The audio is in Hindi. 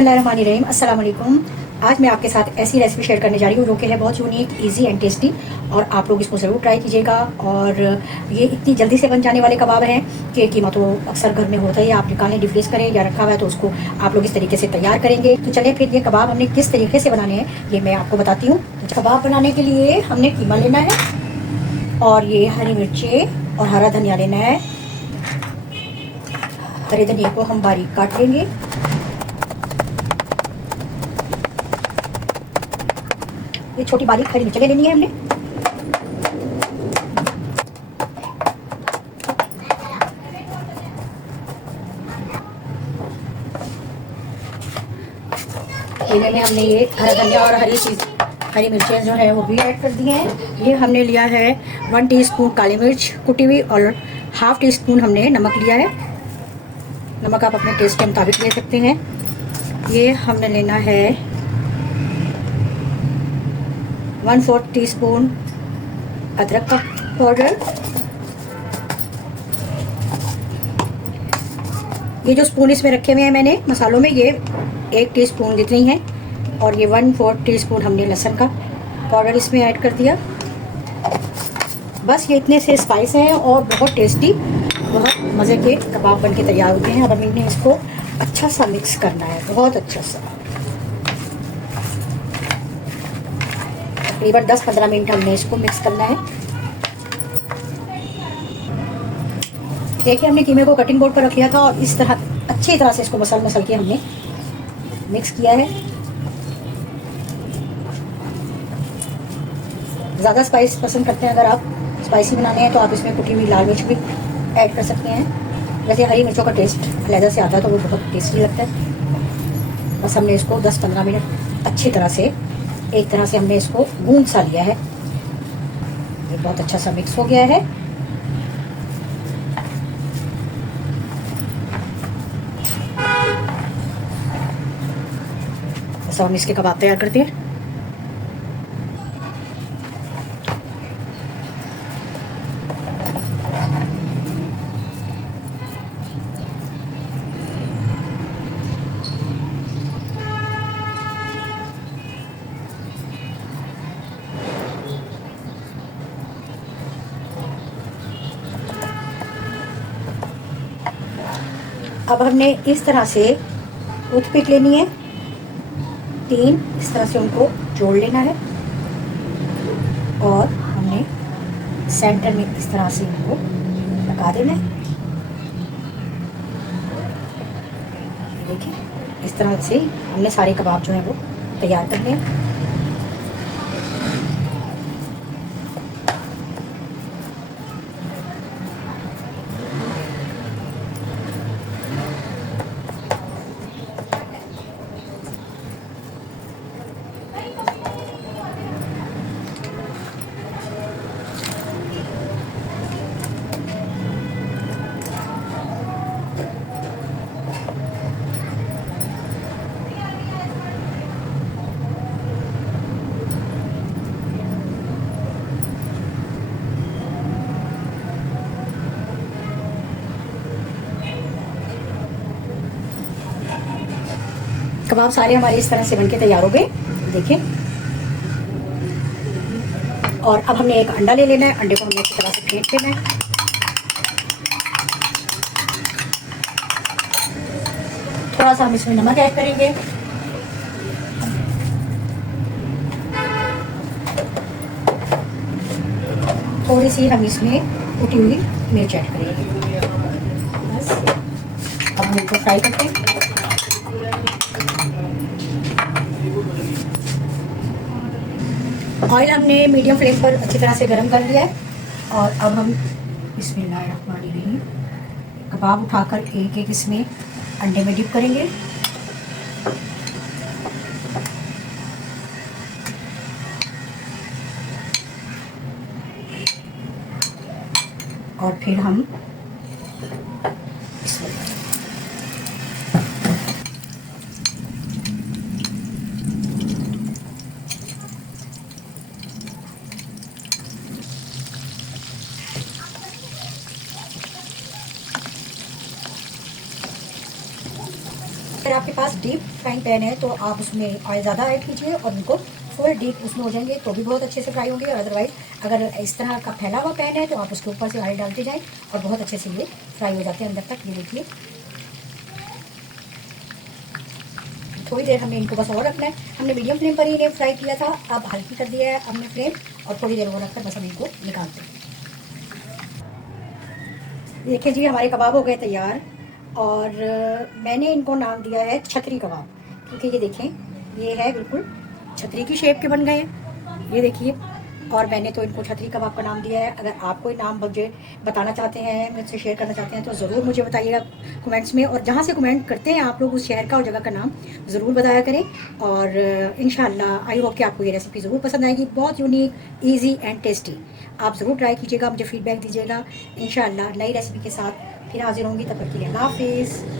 बिस्मिल्लाहिर्रहमानिर्रहीम। अस्सलाम वालेकुम। आज मैं आपके साथ ऐसी रेसिपी शेयर करने जा रही हूँ जो कि है बहुत यूनिक, इजी एंड टेस्टी, और आप लोग इसको ज़रूर ट्राई कीजिएगा। और ये इतनी जल्दी से बन जाने वाले कबाब हैं कि कीमा तो अक्सर घर में होता ही, आप निकालें, डिफ्रीज करें या रखा हुआ है तो उसको आप लोग इस तरीके से तैयार करेंगे। तो चलें फिर ये कबाब हमने किस तरीके से बनाने हैं ये मैं आपको बताती हूँ। तो कबाब बनाने के लिए हमने कीमा लेना है और ये हरी मिर्चें और हरा धनिया लेना है। हरे धनिया को हम बारीक काट लेंगे। ये छोटी बारीक हरी मिर्च ले लेनी है हमने। कीमे में हमने ये हरा धनिया और हरी मिर्चें जो है वो भी ऐड कर दी हैं। ये हमने लिया है 1 टीस्पून काली मिर्च कुटी हुई और ½ टीस्पून हमने नमक लिया है। नमक आप अपने टेस्ट के मुताबिक ले सकते हैं। ये हमने लेना है 1/4 टीस्पून अदरक का पाउडर। ये जो स्पून इसमें रखे हुए हैं मैंने मसालों में, ये 1 टीस्पून जितनी है। और ये 1/4 टीस्पून हमने लहसुन का पाउडर इसमें ऐड कर दिया। बस ये इतने से स्पाइस हैं और बहुत टेस्टी, बहुत मज़े के कबाब बन के तैयार होते हैं। अब हम इन्हें इसको अच्छा सा मिक्स करना है, बहुत अच्छा सा। तकरीबन 10-15 मिनट हमने इसको मिक्स करना है। देखिए हमने कीमे को कटिंग बोर्ड पर रख लिया था और इस तरह अच्छी तरह से इसको मसल के हमने मिक्स किया है। ज़्यादा स्पाइस पसंद करते हैं अगर आप स्पाइसी बनाने हैं तो आप इसमें कुटी हुई लाल मिर्च भी ऐड कर सकते हैं। वैसे हरी मिर्चों का टेस्ट अलग से आता है तो वो बहुत टेस्टी लगता है। बस हमने इसको 10-15 मिनट अच्छी तरह से एक तरह से हमने इसको गूंद सा लिया है। ये बहुत अच्छा सा मिक्स हो गया है। ऐसा हम इसके कबाब तैयार करते हैं। अब हमने इस तरह से टूथपिक लेनी है, 3 इस तरह से उनको जोड़ लेना है और हमने सेंटर में इस तरह से इनको लगा देना है। देखिए इस तरह से हमने सारे कबाब जो है वो तैयार करने हैं। कबाब सारे हमारे इस तरह से बनके तैयार हो गए, देखिए। और अब हमने एक अंडा ले लेना है। अंडे को हमने अच्छी तरह से फेंट लेना है। थोड़ा सा हम इसमें नमक ऐड करेंगे। थोड़ी सी हम इसमें कुटी हुई मिर्च ऐड करेंगे। बस अब हम इनको फ्राई करते हैं। ऑयल हमने मीडियम फ्लेम पर अच्छी तरह से गर्म कर लिया है और अब हम बिस्मिल्लाहिर्रहमानिर्रहीम कबाब उठाकर एक एक इसमें अंडे में डिप करेंगे। और फिर हम इसमें अगर आपके पास डीप फ्राइंग पैन है तो आप उसमें ऑयल ज़्यादा ऐड कीजिए और उनको फुल डीप उसमें हो जाएंगे तो भी बहुत अच्छे से फ्राई होंगे। और अदरवाइज अगर इस तरह का फैला हुआ पैन है तो आप उसके ऊपर से ऑयल डालते जाएं और बहुत अच्छे से ये फ्राई हो जाते हैं अंदर तक। ये देखिए थोड़ी देर हमने इनको बस और रखना है। हमने मीडियम फ्लेम पर ही इन्हें फ्राई किया था, अब हल्की कर दिया है हमने फ्लेम और थोड़ी देर और रखकर बस हम इनको निकालते हैं। देखिए जी हमारे कबाब हो गए तैयार और मैंने इनको नाम दिया है छतरी कबाब, क्योंकि ये देखें ये है बिल्कुल छतरी की शेप के बन गए हैं, ये देखिए। और मैंने तो इनको छतरी कबाब का नाम दिया है। अगर आप कोई नाम मुझे बताना चाहते हैं, मुझसे शेयर करना चाहते हैं तो ज़रूर मुझे बताइएगा कमेंट्स में। और जहाँ से कमेंट करते हैं आप लोग उस शहर का और जगह का नाम ज़रूर बताया करें। और इंशाल्लाह आई होप कि आपको ये रेसिपी ज़रूर पसंद आएगी, बहुत यूनिक, ईजी एंड टेस्टी। आप ज़रूर ट्राई कीजिएगा, मुझे फीडबैक दीजिएगा। इंशाल्लाह नई रेसिपी के साथ फिर हाजिर होंगी, तब तक के लिए अल्लाह हाफिज़।